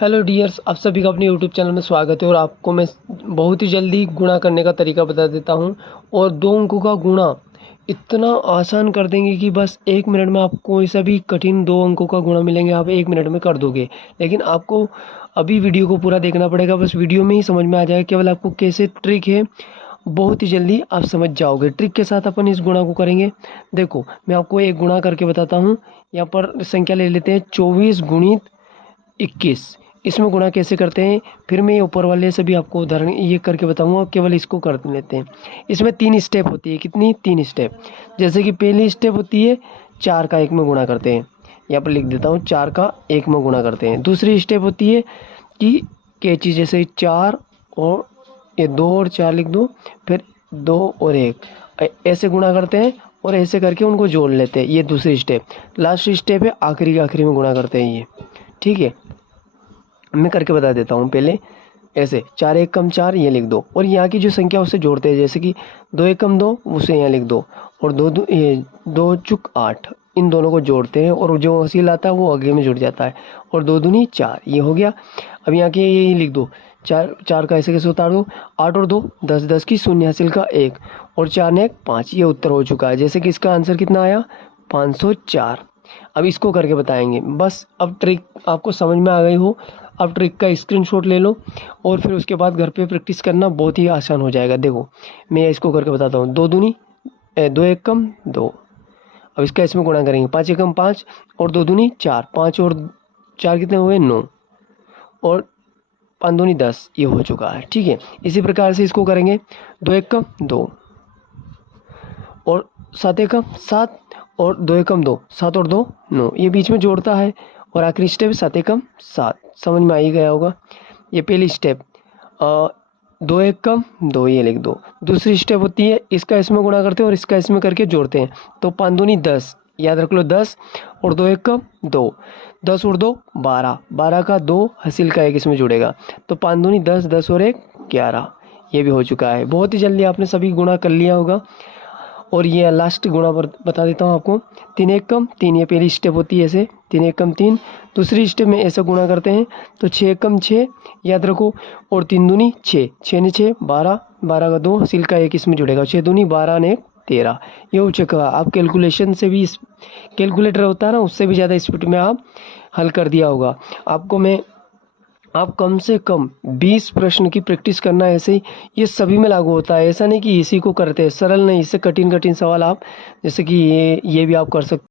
Hello dears, आप सभी का अपने यूट्यूब चैनल में स्वागत है। और आपको मैं बहुत ही जल्दी गुणा करने का तरीका बता देता हूं। और दो अंकों का गुणा इतना आसान कर देंगे कि बस 1 मिनट में आपको ऐसा भी कठिन दो अंकों का गुणा मिलेंगे, आप 1 मिनट में कर दोगे। लेकिन आपको अभी वीडियो को पूरा देखना पड़ेगा, बस वीडियो में ही समझ में आ जाएगा केवल आपको कैसे ट्रिक है। बहुत ही जल्दी आप समझ जाओगे। ट्रिक के साथ अपन इस गुणा को करेंगे। देखो, मैं आपको एक गुणा करके बताता हूँ। यहाँ पर संख्या ले लेते हैं 24 गुणित 21। इसमें गुणा कैसे करते हैं फिर मैं ये ऊपर वाले से भी आपको उदाहरण ये करके बताऊंगा। केवल इसको कर लेते हैं। इसमें 3 स्टेप होती है। कितनी? 3 स्टेप। जैसे कि पहली स्टेप होती है 4 का 1 में गुणा करते हैं। यहाँ पर लिख देता हूँ 4 का 1 में गुणा करते हैं। दूसरी स्टेप होती है कि कैची, जैसे 4 और ये 2 और 4 लिख दो, फिर 2 और 1 ऐसे गुणा करते हैं और ऐसे करके उनको जोड़ लेते हैं। ये दूसरी स्टेप। लास्ट स्टेप है आखिरी के आखिरी में गुणा करते हैं ये। ठीक है, मैं करके बता देता हूँ। पहले ऐसे 4 1 कम 4 ये लिख दो, और यहाँ की जो संख्या उससे जोड़ते हैं। जैसे कि 2 1 कम 2 उसे यहाँ लिख दो, और 2 चुक 8 इन दोनों को जोड़ते हैं, और जो हासिल आता है वो आगे में जुड़ जाता है। और 2 दूनी 4 ये हो गया। अब यहाँ के ये लिख दो, 4 का ऐसे कैसे उतार दो, 8 और 2 10 10 की शून्य हासिल का 1, और 4 ने 1 5। ये उत्तर हो चुका है। जैसे कि इसका आंसर कितना आया, 504। अब इसको करके बताएंगे। बस अब ट्रिक आपको समझ में आ गई हो। अब ट्रिक का स्क्रीनशॉट ले लो, और फिर उसके बाद घर पे प्रैक्टिस करना बहुत ही आसान हो जाएगा। देखो, मैं इसको करके बताता हूँ। 2 1 कम 2। अब इसका इसमें गुणा करेंगे। 5 1 कम 5 और 2 दूनी 4। 5 और 4 कितने हुए? 9, और 5 दूनी 10 ये हो चुका है। ठीक है, इसी प्रकार से इसको करेंगे। 2 1 कम 2 और 7 1 कम 7 और 2 1 कम 2 7 और 2 9 ये बीच में जोड़ता है। और आखिरी स्टेप 7 1 कम 7। समझ में आ ही गया होगा। ये पहली स्टेप। 2 1 कम 2 ये लिख दो। दूसरी स्टेप होती है इसका इसमें गुणा करते हैं और इसका इसमें करके जोड़ते हैं। तो 5 दूनी 10 याद रख लो 10, और 2 1 कम 2 10 और 2 12 12 का 2 हासिल का 1 इसमें जुड़ेगा। तो 5 दूनी 10 10 और 1 11 ये भी हो चुका है। बहुत ही जल्दी आपने सभी गुणा कर लिया होगा। और ये लास्ट गुणा बता देता हूँ आपको। 3 1 कम 3 ये पहली स्टेप होती है ऐसे। 3 1 कम 3। दूसरी स्टेप में ऐसा गुणा करते हैं। तो 6 1 कम 6 याद रखो, और 3 दूनी 6 6 ने 6 12 12 का 2 हासिल का 1 इसमें जुड़ेगा। 6 दूनी 12 ने 13 ये हो चुका। आप कैलकुलेशन से भी, कैलकुलेटर होता है ना, उससे भी ज़्यादा स्पीड में आप हल कर दिया होगा। आप कम से कम 20 प्रश्न की प्रैक्टिस करना। ऐसे ही ये सभी में लागू होता है। ऐसा नहीं कि इसी को करते हैं, सरल नहीं, इससे कठिन कठिन सवाल आप, जैसे कि ये भी आप कर सकते